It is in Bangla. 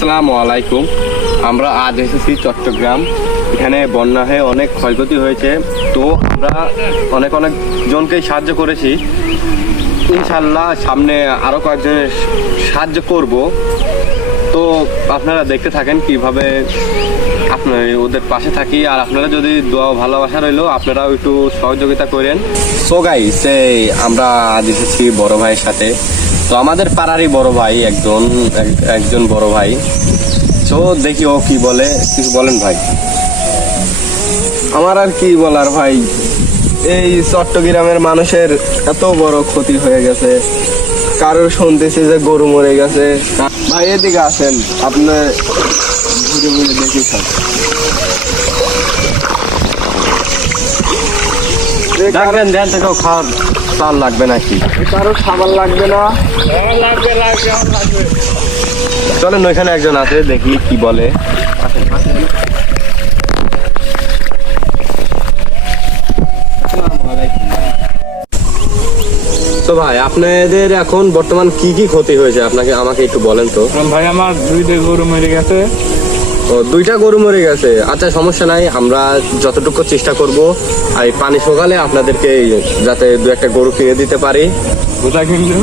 আসসালামু আলাইকুম। আমরা আজ এসেছি চট্টগ্রাম। এখানে বন্যা হয়ে অনেক ক্ষয়ক্ষতি হয়েছে, তো আমরা অনেক জনকেই সাহায্য করেছি। ইনশাল্লাহ সামনে আরও কয়েকজনের সাহায্য করব। তো আপনারা দেখতে থাকেন কিভাবে আপনার ওদের পাশে থাকি। আর আপনারা যদি দোয়া ভালোবাসা রইলো, আপনারাও একটু সহযোগিতা করেন। সো গাইস, আমরা আজ এসেছি বড় ভাইয়ের সাথে। তো আমাদের পাড়ারই বড় ভাই, একজন বড় ভাই। তো দেখি ও কি বলে, কিছু বলেন ভাই। আমার আর কি বলার ভাই, এই চট্টগ্রামের মানুষের এত বড় ক্ষতি হয়ে গেছে। কারোর শুনতেছি যে গরু মরে গেছে। ভাই এদিকে আসেন, আপনি ঘুরে ঘুরে দেখি খান। দেখবেন দেন থেকেও খাওয়ার চাল লাগবে নাকি? কারোর খাবার লাগবে না? চলেন, ওইখানে একজন আছে, দেখি কি বলে। তো ভাই, আপনাদের এখন বর্তমান কি কি ক্ষতি হয়েছে আমাকে একটু বলেন তো। ভাই আমার দুইটা গরু মরে গেছে। ও, দুইটা গরু মরে গেছে। আচ্ছা, সমস্যা নাই, আমরা যতটুকু চেষ্টা করব। আর এই পানি সকালে আপনাদেরকে যাতে দু একটা গরু কিনে দিতে পারি। কোথায় কিন্তু